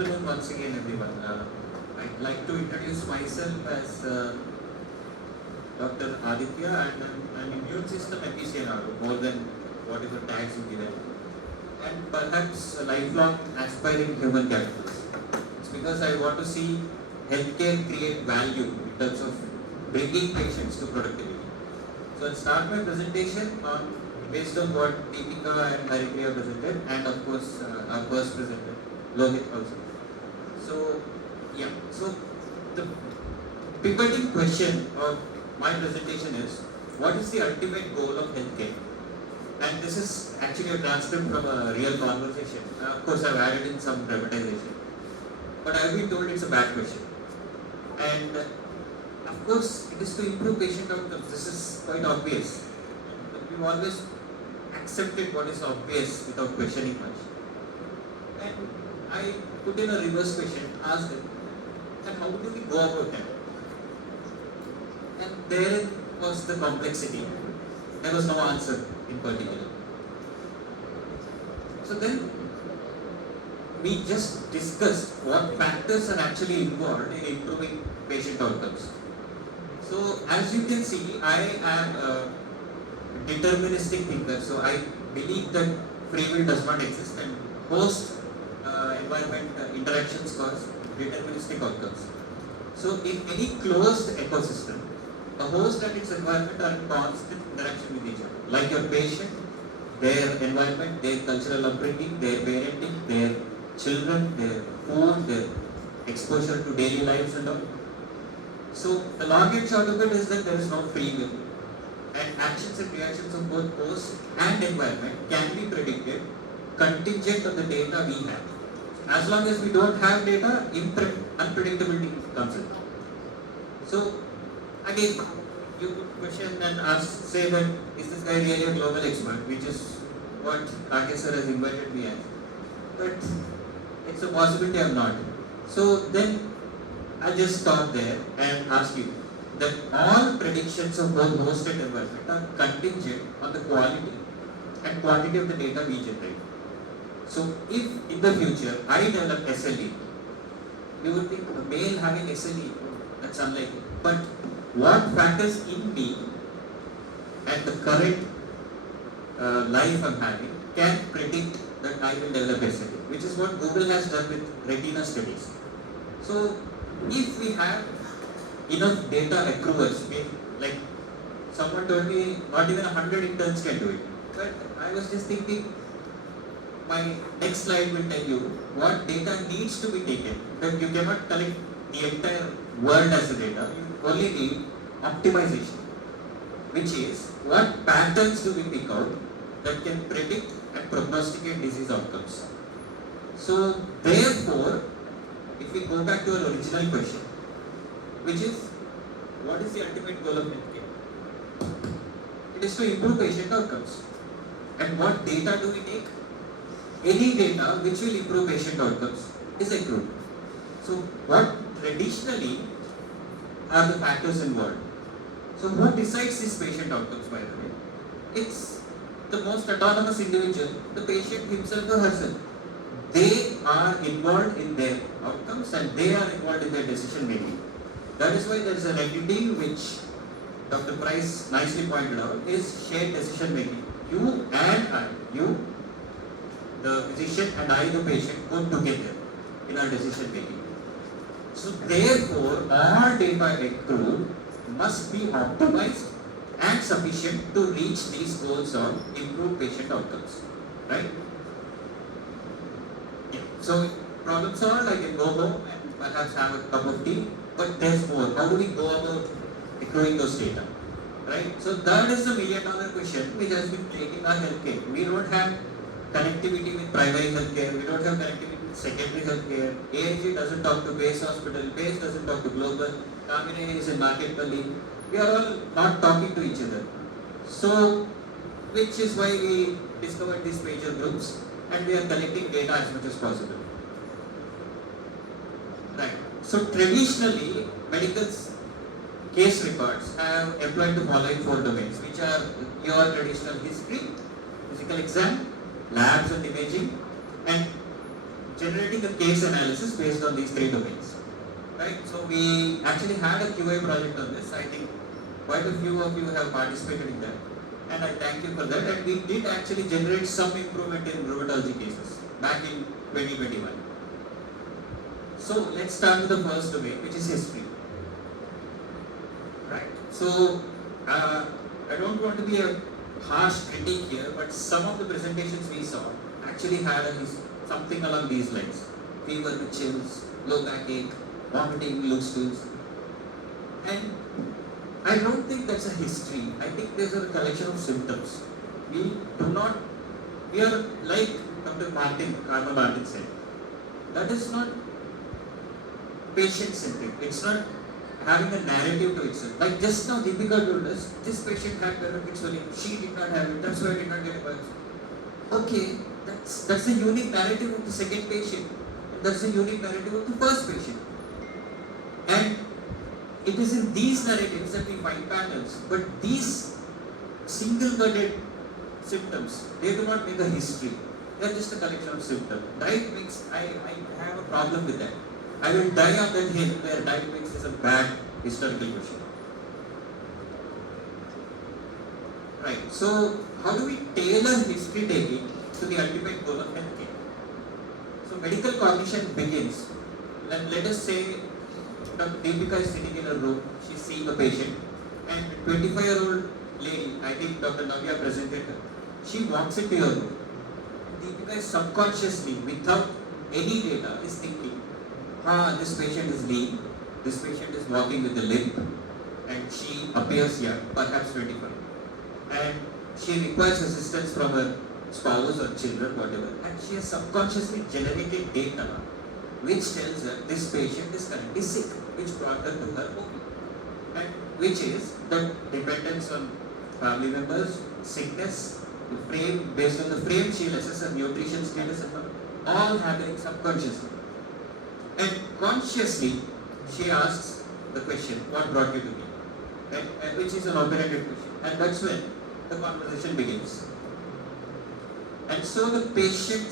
afternoon once again, everyone. I'd like to introduce myself as Dr. Aditya, and I'm an immune system aficionado, more than whatever tags you give it, and perhaps a lifelong aspiring human capitalist. It's because I want to see healthcare create value in terms of bringing patients to productivity. So I'll start my presentation based on what Deepika and Haripriya presented, and of course our first presenter, Lohit also. So the pivoting question of my presentation is, what is the ultimate goal of healthcare? And this is actually a transcript from a real conversation. Of course, I've added in some dramatization, but I've been told it's a bad question. And of course, it is to improve patient outcomes. This is quite obvious. We've always accepted what is obvious without questioning much. And I put in a reverse question, asked them, and how do we go about that? And there was the complexity. There was no answer in particular. So then we just discussed what factors are actually involved in improving patient outcomes. So as you can see, I am a deterministic thinker. So I believe that free will does not exist, and host environment interactions cause deterministic outcomes. So in any closed ecosystem, the host and its environment are in constant interaction with each other. Like your patient, their environment, their cultural upbringing, their parenting, their children, their food, their exposure to daily lives and all. So the long and short of it is that there is no free will, and actions and reactions of both host and environment can be predicted contingent on the data we have. As long as we don't have data, unpredictability comes in. So again, you could question and ask, say that, is this guy really a global expert, which is what Rakesh sir has invited me as. But it's a possibility I'm not. So then I'll just stop there and ask you that all predictions of both host and environment are contingent on the quality and quantity of the data we generate. So if in the future I develop SLE, you would think a male having SLE, that's unlikely. But what factors in me and the current life I'm having can predict that I will develop SLE, which is what Google has done with retina studies. So if we have enough data accruals, like someone told me not even 100 interns can do it, but I was just thinking, my next slide will tell you what data needs to be taken. That you cannot collect the entire world as a data, you only need optimization, which is what patterns do we pick out that can predict and prognosticate disease outcomes. So therefore, if we go back to our original question, which is, what is the ultimate goal of healthcare? It is to improve patient outcomes. And what data do we take? Any data which will improve patient outcomes is accrued. So what traditionally are the factors involved? So who decides these patient outcomes, by the way? It's the most autonomous individual, the patient himself or herself. They are involved in their outcomes and they are involved in their decision making. That is why there is an entity which Dr. Price nicely pointed out is shared decision making. You and I, you, the physician, and I, the patient, go together in our decision making. So therefore, all data accrued must be optimized and sufficient to reach these goals of improved patient outcomes. Right? Yeah. So problem solved, I can go home and perhaps have a cup of tea, but there's more. How do we go about accruing those data? Right? So that is the million-dollar question which has been plaguing our healthcare. We don't have connectivity with primary healthcare, we don't have connectivity with secondary healthcare. AIG doesn't talk to base hospital, base doesn't talk to global, Kamine is in Marketpalli. We are all not talking to each other. So, which is why we discovered these major groups and we are collecting data as much as possible. Right. So traditionally, medical case records have employed the following 4 domains, which are your traditional history, physical exam, labs and imaging, and generating a case analysis based on these 3 domains. Right? So we actually had a QA project on this. I think quite a few of you have participated in that. And I thank you for that. And we did actually generate some improvement in rheumatology cases back in 2021. So let's start with the first domain, which is history. Right? So I don't want to be a harsh critic here, but some of the presentations we saw actually had something along these lines. Fever with chills, low backache, vomiting, loose stools. And I don't think that's a history. I think there's a collection of symptoms. We are like Dr. Karma Martin said, that is not patient-centric. It's not having a narrative to itself. Like just now Deepika told us, this patient had pelvic swelling, she did not have it, that's why I did not get a biopsy. Okay, that's the unique narrative of the second patient. And that's the unique narrative of the first patient. And it is in these narratives that we find patterns. But these single-worded symptoms, they do not make a history. They are just a collection of symptoms. Diet mix, I have a problem with that. I will die on that hill where diet mix is a bad historical question. Right. So how do we tailor history taking to the ultimate goal of healthcare? So medical cognition begins. Let us say Dr. Deepika is sitting in a room, she's seeing a patient, and a 25-year-old lady, I think Dr. Navya presented her, she walks into your room. Deepika is subconsciously, without any data, is thinking, this patient is lean, this patient is walking with a limp, and she appears young, perhaps 25. And she requires assistance from her spouse or children, whatever, and she has subconsciously generated data which tells her this patient is currently sick, which brought her to her OP. And which is the dependence on family members, sickness, the frame, based on the frame she will assess her nutrition status and all happening subconsciously. And consciously, she asks the question, what brought you to me? And which is an open-ended question. And that's when the conversation begins. And so the patient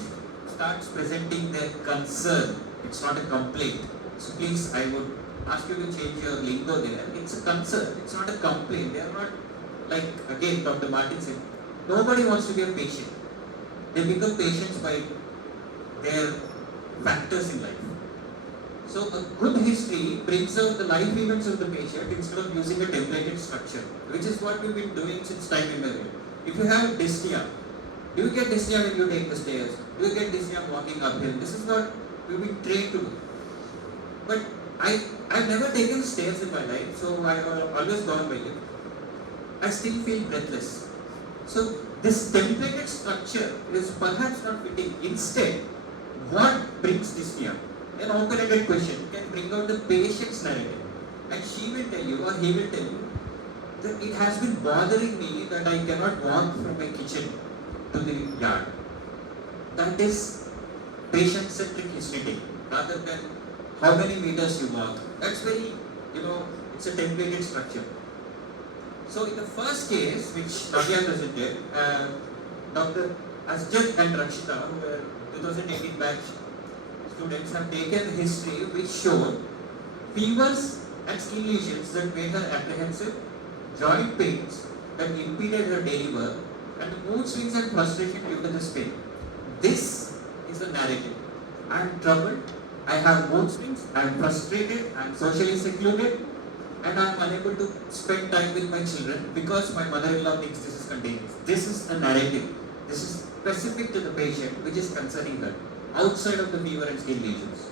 starts presenting their concern. It's not a complaint. So please, I would ask you to change your lingo there. It's a concern. It's not a complaint. They are not, like again Dr. Martin said, nobody wants to be a patient. They become patients by their factors in life. So a good history brings out the life events of the patient instead of using a templated structure, which is what we've been doing since time immemorial. If you have dyspnea, do you get dyspnea when you take the stairs? Do you get dyspnea walking uphill? This is what we've been trained to do. But I've never taken stairs in my life, so I've always gone by lift. I still feel breathless. So this templated structure is perhaps not fitting. Instead, what brings dyspnea? An open-ended question can bring out the patient's narrative, and she will tell you or he will tell you that it has been bothering me that I cannot walk from my kitchen to the yard. That is patient-centric history taking, rather than how many meters you walk. That's very, it's a templated structure. So in the first case, which Navya presented, Dr. Asjad and Rakshita, who were 2018 batch students, have taken history which showed fevers and skin lesions that made her apprehensive, joint pains that impeded her daily work, and mood swings and frustration due to this pain. This is the narrative. I am troubled, I have mood swings, I am frustrated, I am socially secluded, and I am unable to spend time with my children because my mother-in-law thinks this is contagious. This is a narrative. This is specific to the patient, which is concerning her, outside of the fever and skin lesions.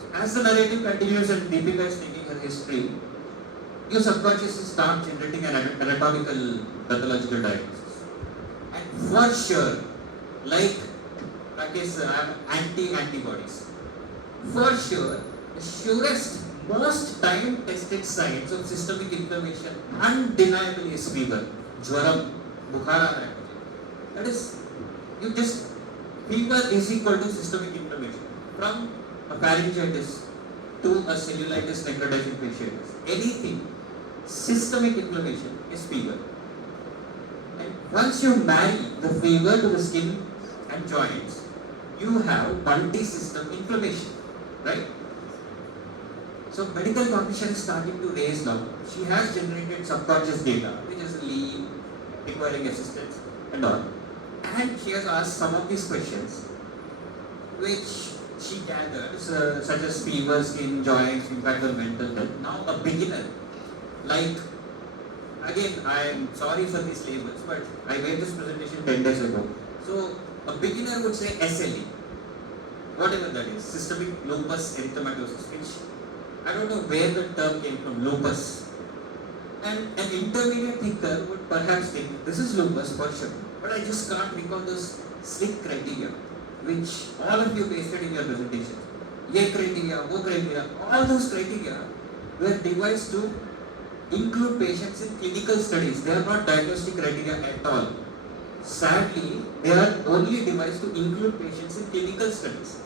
So as the narrative continues and Deepika is taking her history, you subconsciously start generating an anatomical pathological diagnosis. And for sure, like Rakesh, anti-antibodies. For sure, the surest, most time-tested signs of systemic inflammation undeniably is fever, jwaram, bukhara. That is, fever is equal to systemic inflammation. From a pharyngitis to a cellulitis necrotizing fasciitis. Anything, systemic inflammation is fever. And once you marry the fever to the skin and joints, you have multi-system inflammation, right? So medical cognition is starting to raise now. She has generated subconscious data, which is lean, requiring assistance and all. And she has asked some of these questions, which she gathers, such as fever, skin, joints, impact on mental health. Now a beginner, like, again, I am sorry for these labels, but I made this presentation 10 days ago. So a beginner would say SLE, whatever that is, systemic lupus erythematosus, which I don't know where the term came from, lupus. And an intermediate thinker would perhaps think, this is lupus for sure, but I just can't recall those slick criteria, which all of you pasted in your presentation. A criteria, O criteria, all those criteria were devised to include patients in clinical studies. They are not diagnostic criteria at all. Sadly, they are only devised to include patients in clinical studies.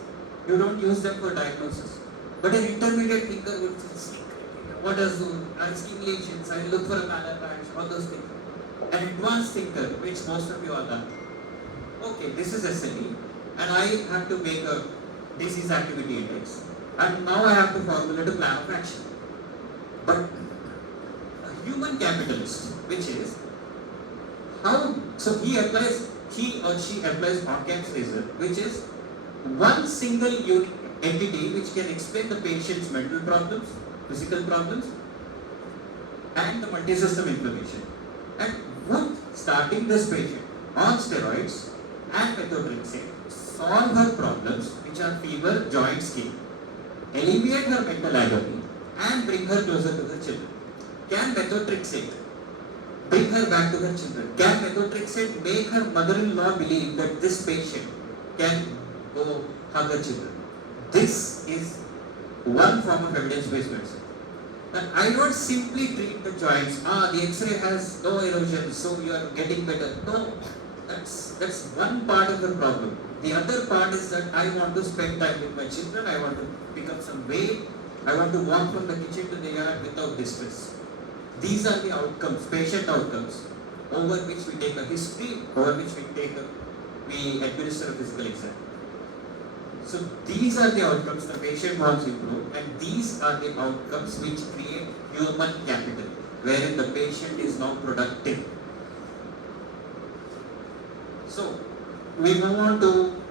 You don't use them for diagnosis. But an intermediate thinker would say, what does do? I stimulations, I look for a manner patch, all those things. An advanced thinker, which most of you are done. Okay, this is SLE, and I have to make a disease activity index, and now I have to formulate a plan of action. But a human capitalist, which is how, so he or she applies Occam's razor, which is one single entity which can explain the patient's mental problems, physical problems, and the multi-system inflammation. And would starting this patient on steroids and methotrexate solve her problems, which are fever, joint, skin, alleviate her mental agony, and bring her closer to her children. Can methotrexate bring her back to her children? Can methotrexate make her mother-in-law believe that this patient can go hug her children? This is one form of evidence-based medicine. And I don't simply treat the joints. The X-ray has no erosion, so you are getting better. No, that's one part of the problem. The other part is that I want to spend time with my children. I want to pick up some weight. I want to walk from the kitchen to the yard without distress. These are the outcomes, patient outcomes, over which we take a history, over which we administer a physical exam. So these are the outcomes the patient wants to improve, and these are the outcomes which create human capital, wherein the patient is now productive. So we move on to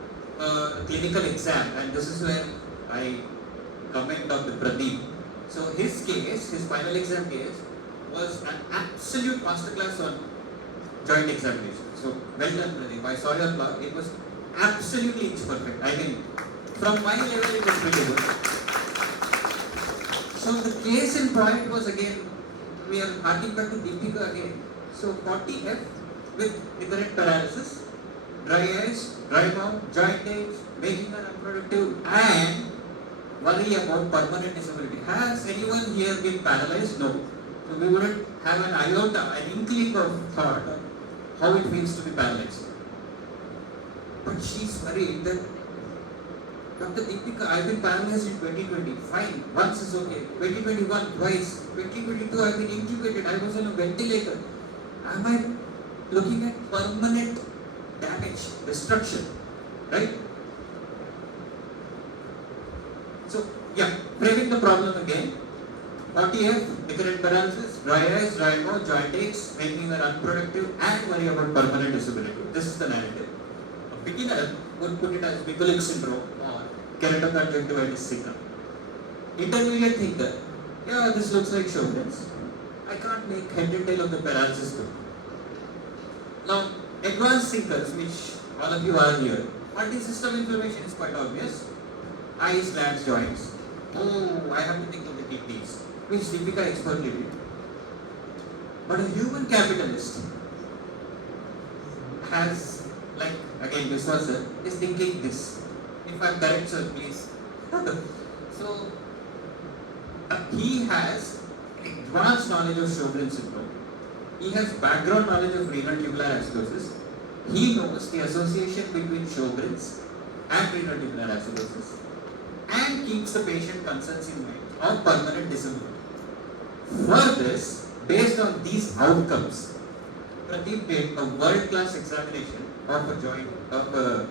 clinical exam, and this is where I comment Dr. Pradeep. So his case, his final exam case, was an absolute masterclass on joint examination. So well done, Pradeep. I saw your blog. It was absolutely inch perfect. I mean, from my level, it was pretty good. So the case in point was, again, we are harking back to Deepika again. So 40F with recurrent paralysis, dry eyes, dry mouth, joint aches, making her unproductive, and worry about permanent disability. Has anyone here been paralyzed? No. So we wouldn't have an iota, an inkling of thought of how it feels to be paralyzed. But she's worried that, Dr. Deepika, I've been paralyzed in 2020. Fine, once is okay. 2021, twice. 2022, I've been intubated. I was on a ventilator. Am I looking at permanent damage, destruction, right? So, yeah, framing the problem again. 40F, recurrent paralysis, dry eyes, dry mouth, joint aches, making her unproductive, and worry about permanent disability. This is the narrative. A beginner would put it as Mikulicz syndrome or keratoconjunctivitis syndrome. Intermediate thinker, yeah, this looks like Sjogren's. I can't make head and tail of the paralysis too. Now, advanced thinkers, which all of you are here, multi-system inflammation is quite obvious. Eyes, glands, joints. Oh, I have to think of the kidneys, which Deepika expertly did. But a human capitalist has, like, again, this person is thinking this. If I'm correct, sir, please. So, he has advanced knowledge of Sjogren's syndrome. He has background knowledge of renal tubular acidosis. He knows the association between Sjogren's and renal tubular acidosis, and keeps the patient concerns in mind of permanent disability. For this, based on these outcomes, Pradeep made a world-class examination of a joint, of a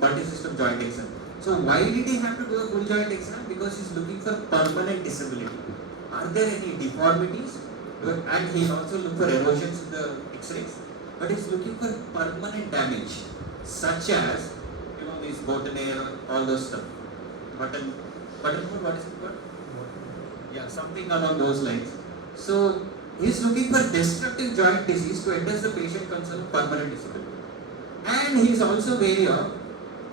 multi-system joint exam. So why did he have to do a full joint exam? Because he's looking for permanent disability. Are there any deformities? And he also looked for erosions in the X-rays. But he's looking for permanent damage, such as, these botanier, all those stuff. Button, what is it called? Yeah, something along those lines. So he's looking for destructive joint disease to address the patient concern of permanent disability. And he is also wary of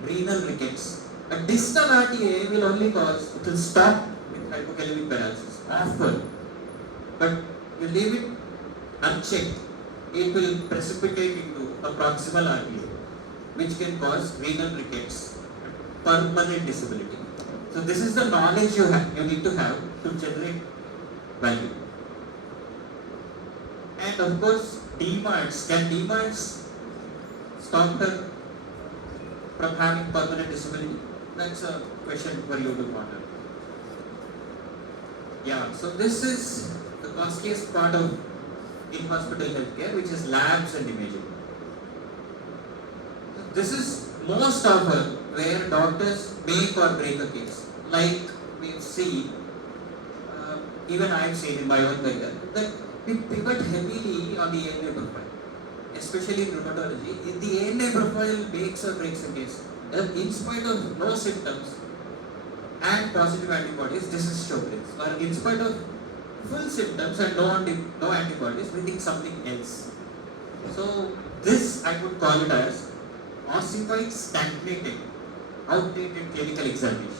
renal rickets. A distal RTA will only cause, it will stop with hypokalemic paralysis, often. But you leave it unchecked, it will precipitate into a proximal RTA, which can cause renal rickets, permanent disability. So this is the knowledge you need to have to generate value. And of course, demands. Can demands stop her from having permanent disability? That's a question for you to ponder. Yeah, so this is the costliest part of in-hospital healthcare, which is labs and imaging. This is most often where doctors make or break a case. Like we've seen, even I've seen in my own career, that we pivot heavily on the ANA profile, especially in rheumatology. The ANA profile makes or breaks a case. In spite of no symptoms and positive antibodies, this is Sjogren's. Or in spite of full symptoms and no antibodies, we think something else. So this I would call it as ossified, stagnated, outdated clinical examination.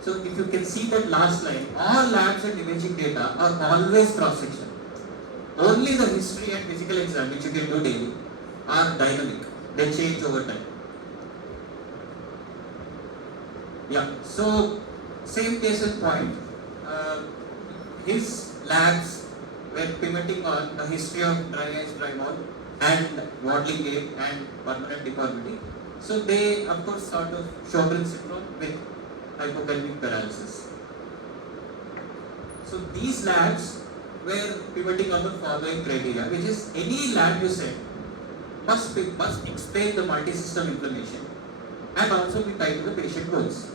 So if you can see that last line, all labs and imaging data are always cross-sectional. Only the history and physical exam, which you can do daily, are dynamic. They change over time. Yeah, so same case in point. His labs were pivoting on a history of dry eyes, dry mouth, and waddling gait and permanent deformity. So they, of course, sort of Sjogren's syndrome with hypokalemic paralysis. So these labs were pivoting on the following criteria, which is any lab you send must explain the multi-system inflammation and also be tied to the patient goals.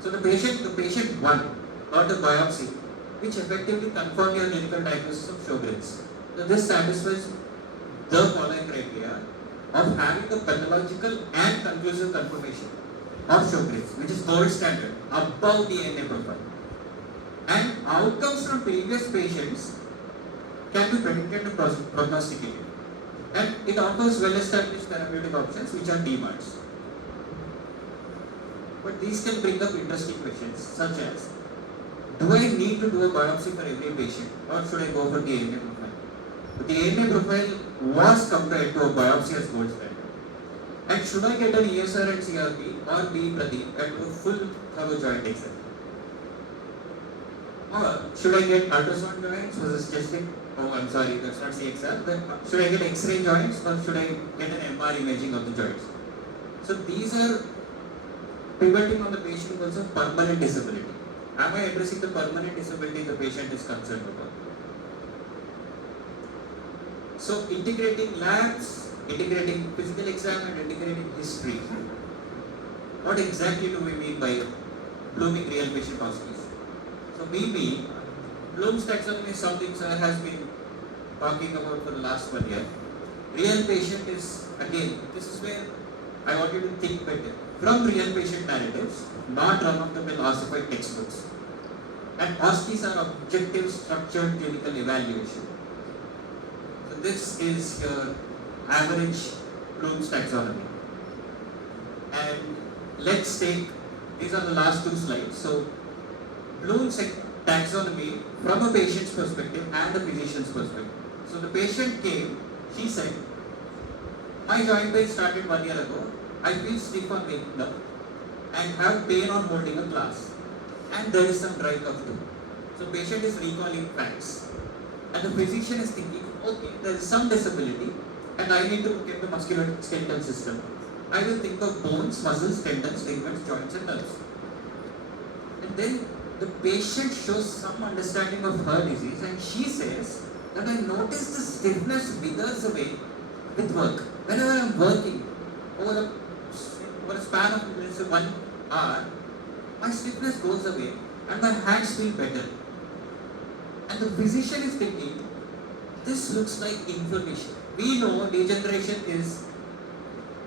So the patient 1 got a biopsy which effectively confirmed your clinical diagnosis of Sjogren's. So this satisfies the following criteria of having a pathological and conclusive confirmation of Sjogren's, which is gold standard, above the ANA profile. And outcomes from previous patients can be predicted and prognosticated. And it offers well-established therapeutic options, which are DMARDs. But these can bring up interesting questions, such as, do I need to do a biopsy for every patient, or should I go for the ANA profile? But the ANA profile was compared to a biopsy as gold standard. And should I get an ESR and CRP or be Pradeep and do a full thorough joint exam? Or should I get ultrasound joints versus testing? Oh, I'm sorry, that's not CXR. But should I get X-ray joints or should I get an MR imaging of the joints? So these are pivoting on the patient goals of permanent disability. Am I addressing the permanent disability the patient is concerned about? So integrating labs, integrating physical exam and integrating history. What exactly do we mean by blooming real patient hospitals? So maybe Bloom's taxonomy is something sir has been talking about for the last 1 year. Real patient is, again, this is where I want you to think better. From real patient narratives, not run-of-the-mill ossified textbooks. And OSCEs are objective structured clinical evaluation. So this is your average Bloom's taxonomy. And let's take, these are the last 2 slides. So Bloom's taxonomy from a patient's perspective and a physician's perspective. So the patient came, she said, my joint pain started 1 year ago. I feel stiff on waking up and have pain on holding a glass. And there is some dry cough too. So patient is recalling facts. And the physician is thinking, okay, there is some disability and I need to look at the musculoskeletal system. I will think of bones, muscles, tendons, ligaments, joints and nerves. And then the patient shows some understanding of her disease and she says that I notice the stiffness withers away with work. Whenever I am working over a span of let's say 1 hour, my stiffness goes away and my hands feel better. And the physician is thinking, this looks like inflammation. We know degeneration is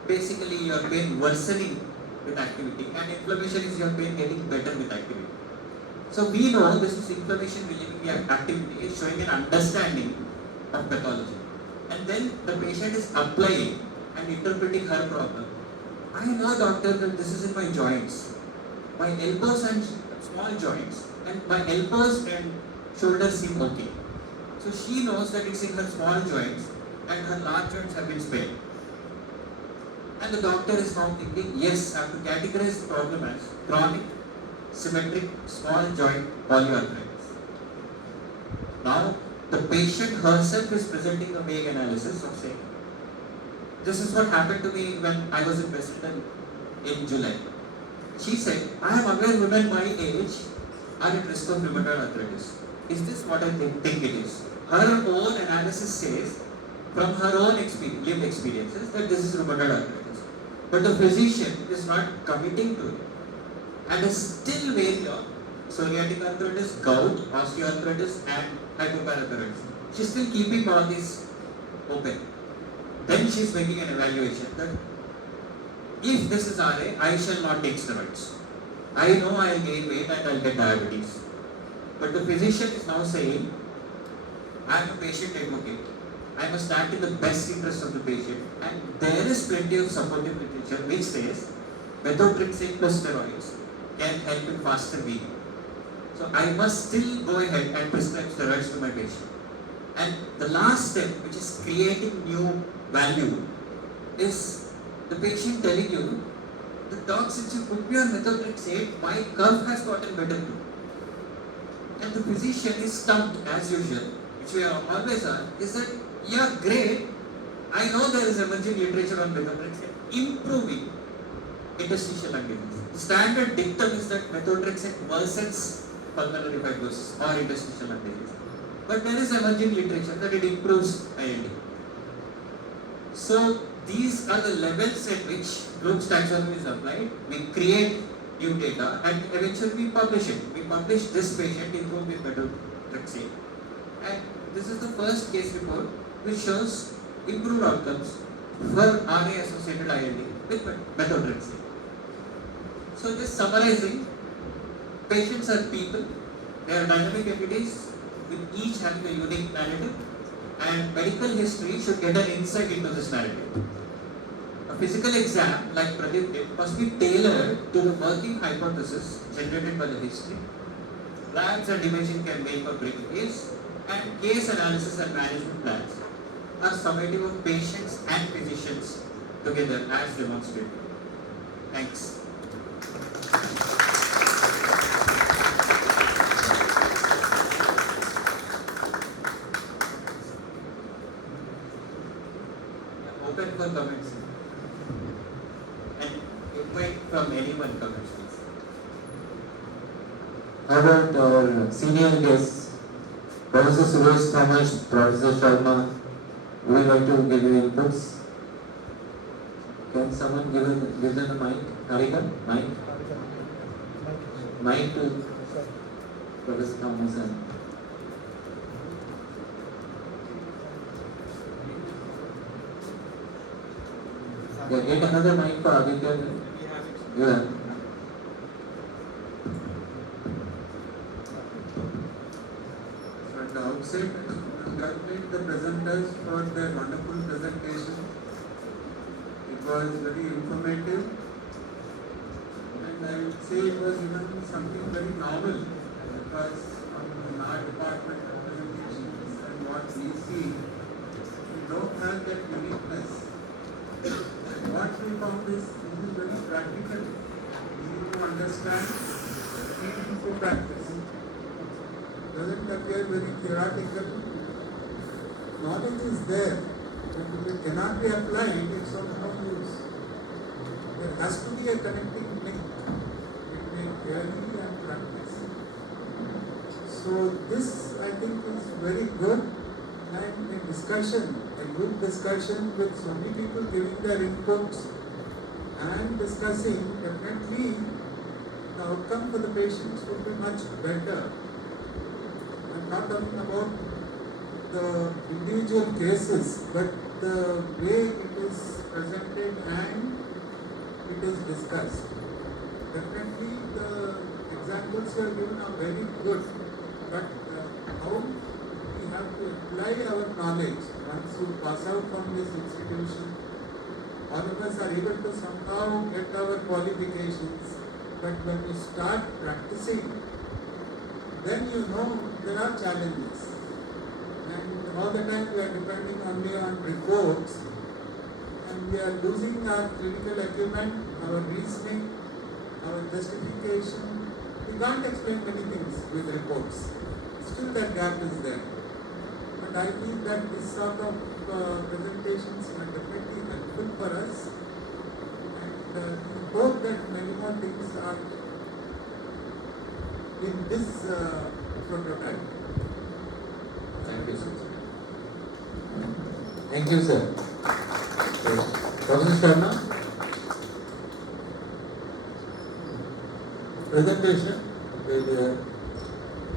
basically your pain worsening with activity, and inflammation is your pain getting better with activity. So we know this is inflammation relating to activity, is showing an understanding of pathology. And then the patient is applying and interpreting her problem. I know, doctor, that this is in my joints, my elbows and small joints, and my elbows and shoulders seem okay. So she knows that it's in her small joints and her large joints have been spared. And the doctor is now thinking, yes, I have to categorize the problem as chronic, symmetric, small joint polyarthritis. Now, the patient herself is presenting a vague analysis of saying, this is what happened to me when I was in President in July. She said, I am aware women my age are at risk of rheumatoid arthritis. Is this what I think it is? Her own analysis says, from her own lived experiences, that this is rheumatoid arthritis. But the physician is not committing to it and is still wary of psoriatic arthritis, gout, osteoarthritis, and hypoparathyroidism. She's still keeping all these open. Then she's making an evaluation that if this is RA, I shall not take steroids. I know I'll gain weight and I'll get diabetes. But the physician is now saying, I am a patient advocate. I must act in the best interest of the patient, and there is plenty of supportive literature which says methotrexate plus steroids can help in faster weaning. So I must still go ahead and prescribe steroids to my patient. And the last step, which is creating new value, is the patient telling you, the doc, since you put me on methotrexate, my curve has gotten better too. And the physician is stumped as usual, which we are always on, is that, yeah, great, I know there is emerging literature on methotrexate improving interstitial lung disease. The standard dictum is that methotrexate worsens pulmonary fibrosis or interstitial lung disease. But there is emerging literature that it improves ILD. So these are the levels at which Bloom's taxonomy is applied. We create new data and eventually we publish it. We publish this patient improved with methotrexate. And this is the first case report which shows improved outcomes for RA-associated ILD with methotrexate. So just summarizing, patients are people, they are dynamic entities with each having a unique narrative, and medical history should get an insight into this narrative. A physical exam, like Pradeep did, must be tailored to the working hypothesis generated by the history. Labs and imaging can make or break a case, and case analysis and management plans are summative of patients and physicians together as demonstrated. Thanks. Open for comments. And invite from anyone comments, please. How about our senior guests, Professor Suresh Thomas, Professor Sharma, would you like to give you inputs? Can someone give them the mic? Harika, mic? Mic to Professor Thomas. Yeah, get another mic for Aditya. Yeah. At the outset, congratulate the presenters for their wonderful presentation. It was very informative, and I would say it was even something very novel, because from our department presentations and what we see, we don't have that uniqueness. And what we found is this is very practical, easy to understand, easy to practice. Doesn't appear very theoretical. Knowledge is there, but if it cannot be applied, it's of no use. There has to be a connecting link between theory and practice. So this, I think, is very good, and a discussion, a good discussion with so many people giving their inputs and discussing, definitely the outcome for the patients would be much better. I'm not talking about the individual cases, but the way it is presented and it is discussed. Definitely the examples you have given are very good, but how we have to apply our knowledge once you pass out from this institution. All of us are able to somehow get our qualifications, but when we start practicing, then you know there are challenges. And all the time we are depending only on reports, and we are losing our critical acumen, our reasoning, our justification. We can't explain many things with reports. Still that gap is there. But I feel that this sort of presentations are definitely helpful for us, and we hope that many more things are in this prototype. Thank you, sir. Thank you, sir. Professor Sharma, presentation with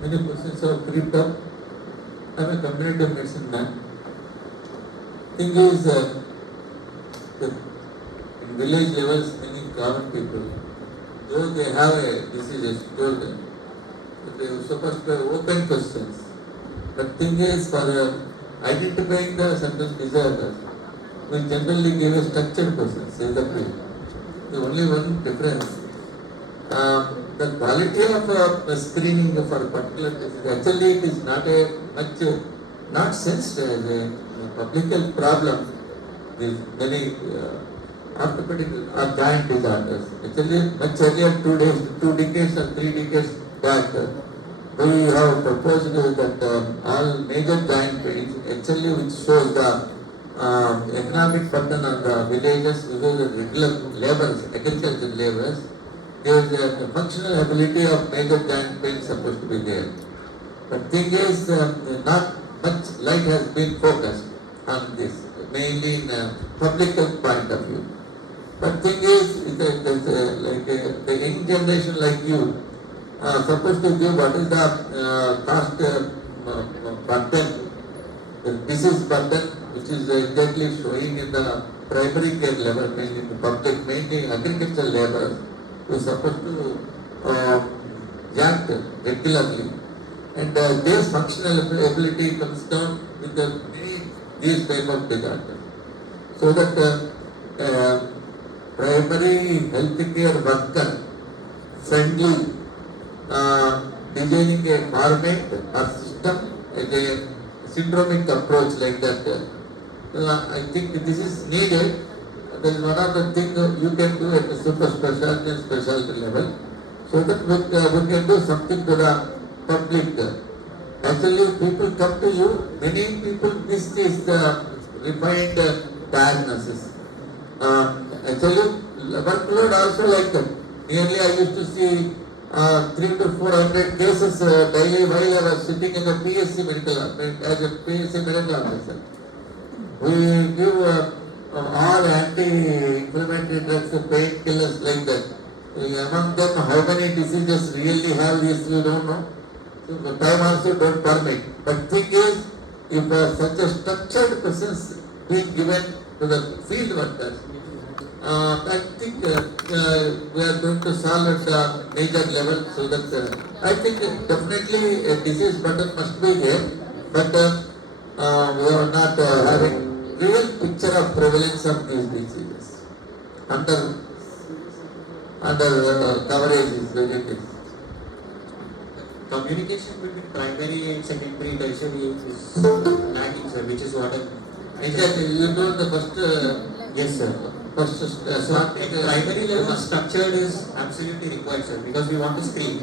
many questions are creeped up. I am a community medicine man. Thing is, in village levels, many common people, though they have a disease, told them, that they are supposed to have open questions. But thing is, for identifying the certain disorders, we generally give a structured questions in the field. The only one difference, the quality of screening for a particular disease, actually it is not a much, not sensed as a public health problem. There is many orthopedic or joint disorders. Actually, much earlier, 2 decades or 3 decades back, we have proposed that all major joint pains, actually which shows the economic burden on the villages, because the regular laborers, agricultural laborers, there is a functional ability of major joint pain supposed to be there. But thing is, not much light has been focused on this, mainly in public health point of view. But thing is that the young generation like you supposed to give what is the cost burden, the disease burden, which is exactly showing in the primary care level, mainly in the public, mainly agricultural laborers, who are supposed to act regularly. And their functional ability comes down with these type of disorders. So that primary healthcare worker friendly designing a format or system, a syndromic approach like that. I think this is needed. That is one of the things you can do at the super specialty and specialty level, so that we can do something to the public. Actually, people come to you, many people miss this refined diagnosis. Actually, workload also like that. Nearly I used to see 300 to 400 cases daily while I was sitting in the PSC medical as a PSC medical officer. We give all anti-inflammatory drugs, painkillers like that. Among them, how many diseases really have this, we don't know. So the time also don't permit. But thing is, if such a structured process being given to the field workers, I think we are going to solve at a major level, so that I think definitely a disease burden must be there, but we are not having real picture of prevalence of these diseases. Under coverage is very difficult. Communication between primary and secondary tertiary is lagging, sir, which is what Exactly, you told the first. Yes, sir. First, Primary level structured is absolutely required, sir, because we want to screen.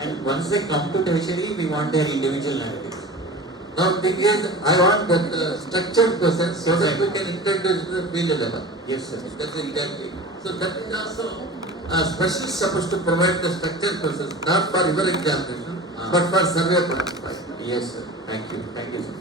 And once they come to tertiary, we want their individual narratives. Now, thing is, I want that structured process so that we can introduce the field level. Yes, sir. That's exactly. So that is also specialists supposed to provide the structured process, not for your examination, but for survey purpose. Yes, sir. Thank you. Thank you, sir.